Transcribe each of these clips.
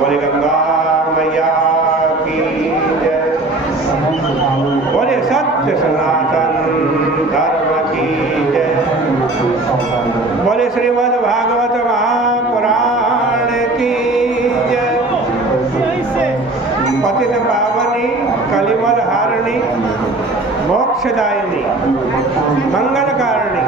बोले गंगा मैया की जय, बोले सत्य सनातन धर्म की जय, बोले श्रीमद् भागवत महापुराण की जय। पतित पावनी कलिमल हारिणी मोक्षदायिनी मंगलकारिणी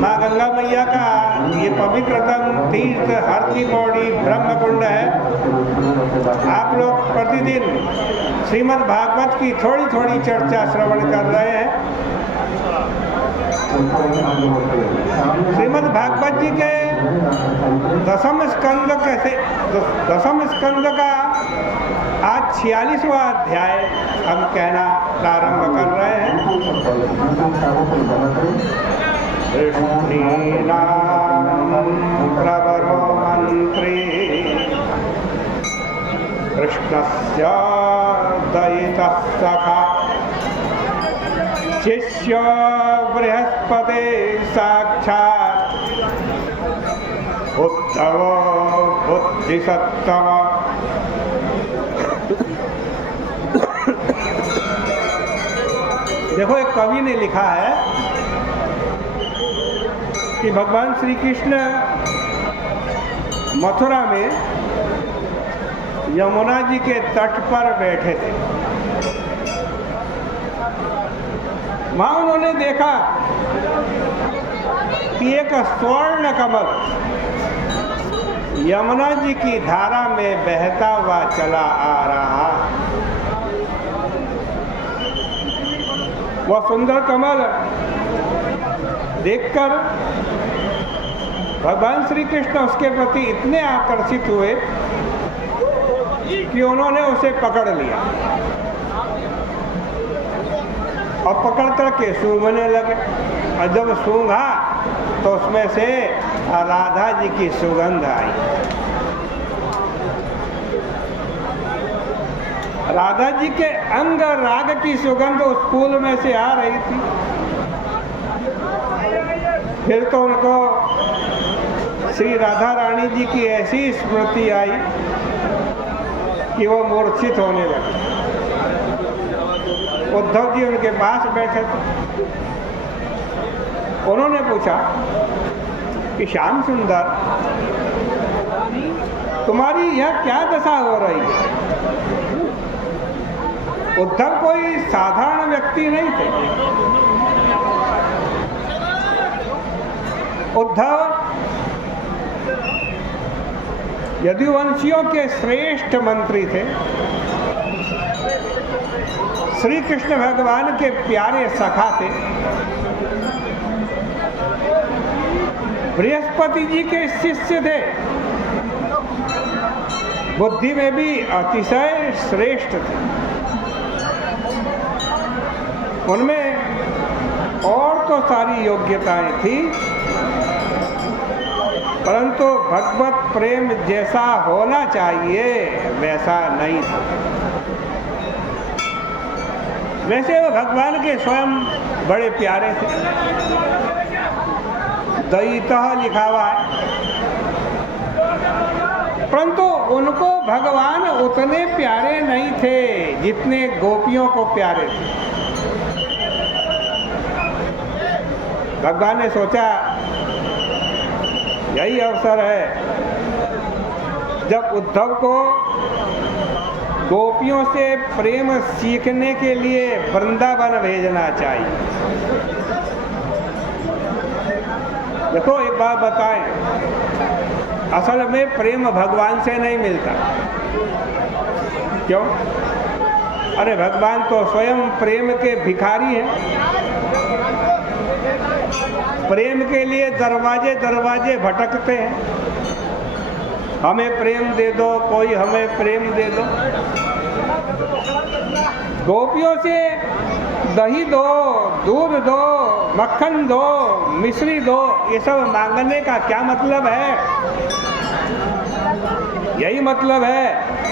माँ गंगा मैया का ये पवित्रतम तीर्थ हरकी पौड़ी ब्रह्म कुंड है। आप लोग प्रतिदिन श्रीमद् भागवत की थोड़ी थोड़ी चर्चा श्रवण कर रहे हैं। श्रीमद् भागवत जी के दसम स्कंद का आज 46वां अध्याय हम कहना प्रारंभ कर रहे हैं। प्रवरो मंत्री कृष्णस्य दयितः सखा शिष्य बृहस्पति साक्षात् उद्धव बुद्धिसत्तम। देखो, एक कवि ने लिखा है कि भगवान श्री कृष्ण मथुरा में यमुना जी के तट पर बैठे थे। वहां उन्होंने देखा कि एक स्वर्ण कमल यमुना जी की धारा में बहता हुआ चला आ रहा। वह सुंदर कमल देखकर भगवान श्री कृष्ण उसके प्रति इतने आकर्षित हुए कि उन्होंने उसे पकड़ लिया और पकड़ करके सूंघने लगे। और जब सूंघा तो उसमें से राधा जी की सुगंध आई। राधा जी के अंग राग की सुगंध उस फूल में से आ रही थी। फिर तो उनको श्री राधा रानी जी की ऐसी स्मृति आई कि वो मूर्छित होने लगे। उद्धव जी उनके पास बैठे थे। उन्होंने पूछा कि श्याम सुंदर, तुम्हारी यह क्या दशा हो रही है? उद्धव कोई साधारण व्यक्ति नहीं थे। उद्धव यदुवंशियों के श्रेष्ठ मंत्री थे। श्री कृष्ण भगवान के प्यारे सखा थे। बृहस्पति जी के शिष्य थे। बुद्धि में भी अतिशय श्रेष्ठ थे। उनमें और तो सारी योग्यताएं थी, परंतु भगवत प्रेम जैसा होना चाहिए वैसा नहीं था। वैसे वो भगवान के स्वयं बड़े प्यारे थे। दयितः लिखा हुआ है, परंतु उनको भगवान उतने प्यारे नहीं थे जितने गोपियों को प्यारे थे। भगवान ने सोचा यही अवसर है जब उद्धव को गोपियों से प्रेम सीखने के लिए वृंदावन भेजना चाहिए। देखो, एक बात बताएं, असल में प्रेम भगवान से नहीं मिलता। क्यों? अरे भगवान तो स्वयं प्रेम के भिखारी हैं। प्रेम के लिए दरवाजे दरवाजे भटकते हैं। हमें प्रेम दे दो, कोई हमें प्रेम दे दो। गोपियों से दही दो, दूध दो, मक्खन दो, मिश्री दो, ये सब मांगने का क्या मतलब है? यही मतलब है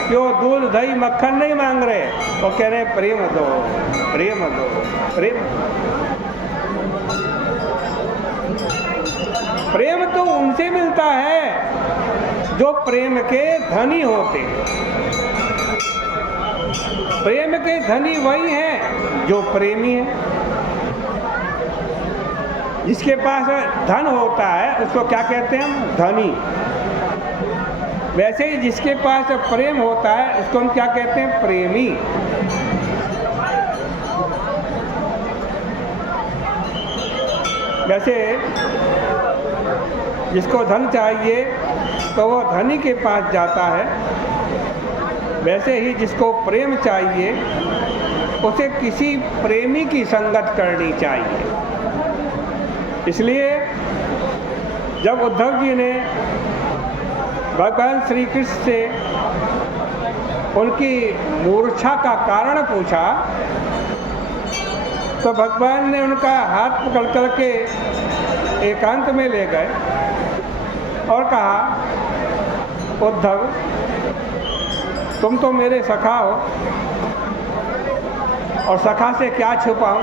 कि वो दूध दही मक्खन नहीं मांग रहे, वो कह रहे प्रेम दो, प्रेम दो, प्रेम। प्रेम तो उनसे मिलता है जो प्रेम के धनी होते हैं। प्रेम के धनी वही हैं जो प्रेमी है। जिसके पास धन होता है उसको क्या कहते हैं हम? धनी। वैसे ही जिसके पास प्रेम होता है उसको हम क्या कहते हैं? प्रेमी। वैसे जिसको धन चाहिए तो वो धनी के पास जाता है, वैसे ही जिसको प्रेम चाहिए उसे किसी प्रेमी की संगत करनी चाहिए। इसलिए जब उद्धव जी ने भगवान श्री कृष्ण से उनकी मूर्छा का कारण पूछा तो भगवान ने उनका हाथ पकड़ करके एकांत में ले गए और कहा, उद्धव तुम तो मेरे सखा हो और सखा से क्या छुपाऊं?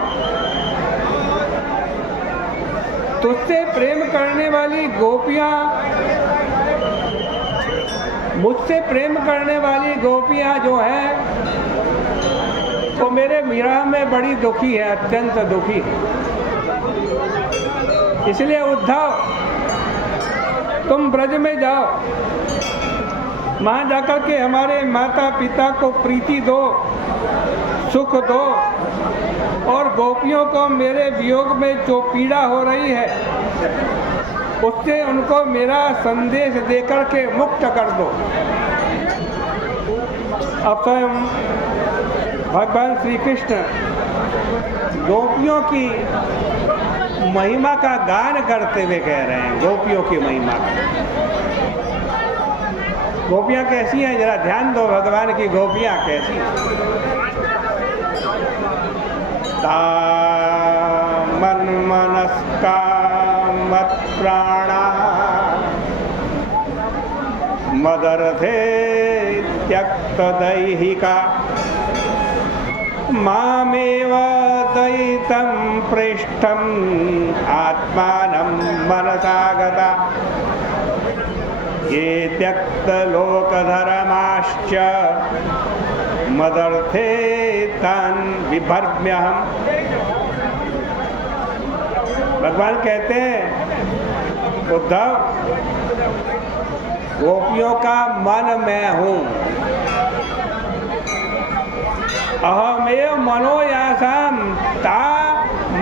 तुझसे प्रेम करने वाली गोपियां, मुझसे प्रेम करने वाली गोपियां जो हैं वो मेरे विरह में बड़ी दुखी है, अत्यंत दुखी है। इसलिए उद्धव तुम ब्रज में जाओ, वहाँ जाकर के हमारे माता पिता को प्रीति दो, सुख दो और गोपियों को मेरे वियोग में जो पीड़ा हो रही है उससे उनको मेरा संदेश देकर के मुक्त कर दो। अब स्वयं भगवान श्री कृष्ण गोपियों की महिमा का गान करते हुए कह रहे हैं, गोपियों की महिमा का। गोपियाँ कैसी हैं जरा ध्यान दो, भगवान की गोपियाँ कैसी हैं। मन मनस्का मत प्राणा मदर्थे त्यक्त दैहिका मामेव दयितं पृष्ठं आत्मानं मनसा गता ये त्यक्त लोकधर्माश्च मदर्थे तान् विभर्म्यहम्। भगवान कहते हैं, उद्धव गोपियों का मन मैं हूँ। अहमेव मनोयासाम ता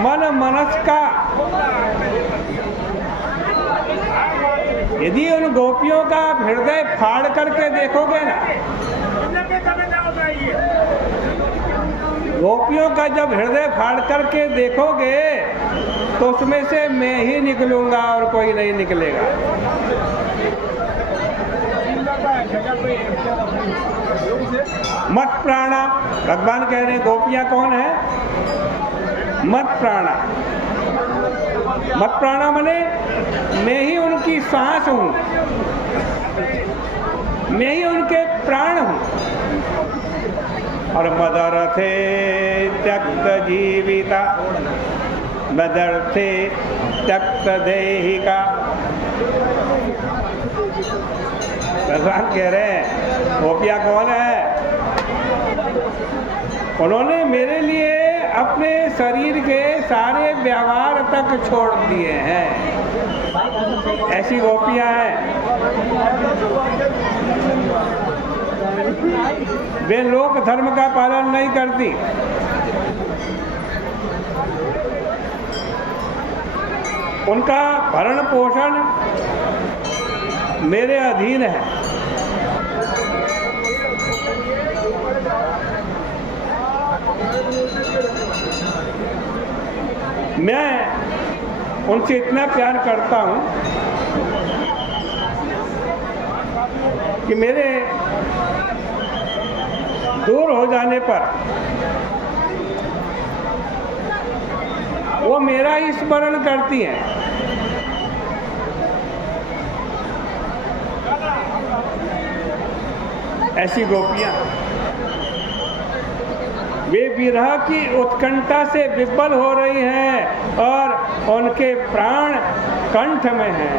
मन मनस्का। यदि उन गोपियों का हृदय फाड़ करके देखोगे ना, गोपियों का जब हृदय फाड़ करके देखोगे तो उसमें से मैं ही निकलूंगा और कोई नहीं निकलेगा। मत प्राणा, भगवान कह रहे हैं गोपियां कौन है? मत प्राणा। मत प्राणा मने मैं ही उनकी सांस हूं, मैं ही उनके प्राण हूं। और मदर्थे त्यक्त जीविता मदर्थे त्यक्त देहिका। भगवान कह रहे हैं गोपियां कौन है? उन्होंने मेरे लिए अपने शरीर के सारे व्यवहार तक छोड़ दिए हैं। ऐसी गोपियां हैं। वे लोक धर्म का पालन नहीं करती। उनका भरण पोषण मेरे अधीन है। मैं उनसे इतना प्यार करता हूं कि मेरे दूर हो जाने पर वो मेरा ही स्मरण करती हैं। ऐसी गोपियां वे विरह की उत्कंठा से विफल हो रही हैं और उनके प्राण कंठ में हैं।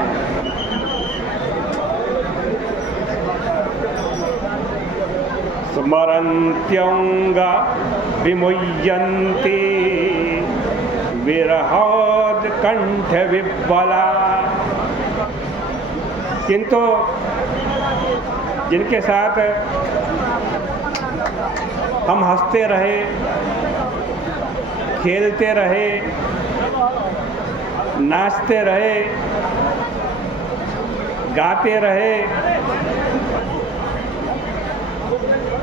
स्मरन्त्यंग विमुह्यन्ति विरहोद कंठ विह्वला। किंतु जिनके साथ हम हंसते रहे, खेलते रहे, नाचते रहे, गाते रहे,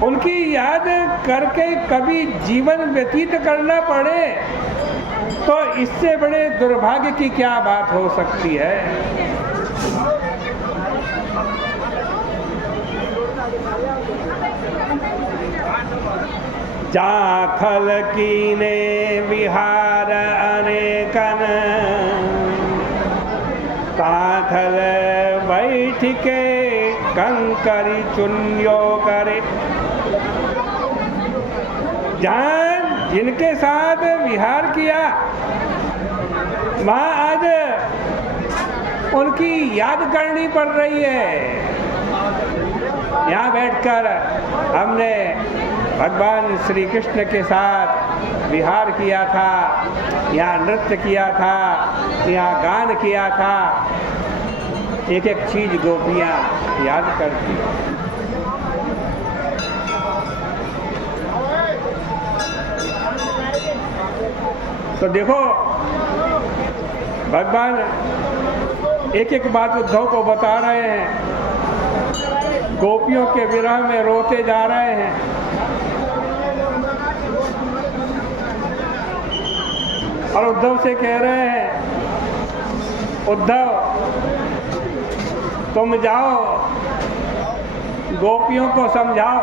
उनकी याद करके कभी जीवन व्यतीत करना पड़े तो इससे बड़े दुर्भाग्य की क्या बात हो सकती है। जाखल कीने विहार अनेकन, ताथल बैठ के कंकरी चुन्यो करे। जहाँ जिनके साथ विहार किया वहाँ आज उनकी याद करनी पड़ रही है। यहाँ बैठकर हमने भगवान श्री कृष्ण के साथ विहार किया था, यहाँ नृत्य किया था, यहाँ गान किया था। एक एक चीज गोपियाँ याद करती। तो देखो भगवान एक एक बात उद्धव को बता रहे हैं। गोपियों के विरह में रोते जा रहे हैं। और उद्धव से कह रहे हैं, उद्धव तुम जाओ गोपियों को समझाओ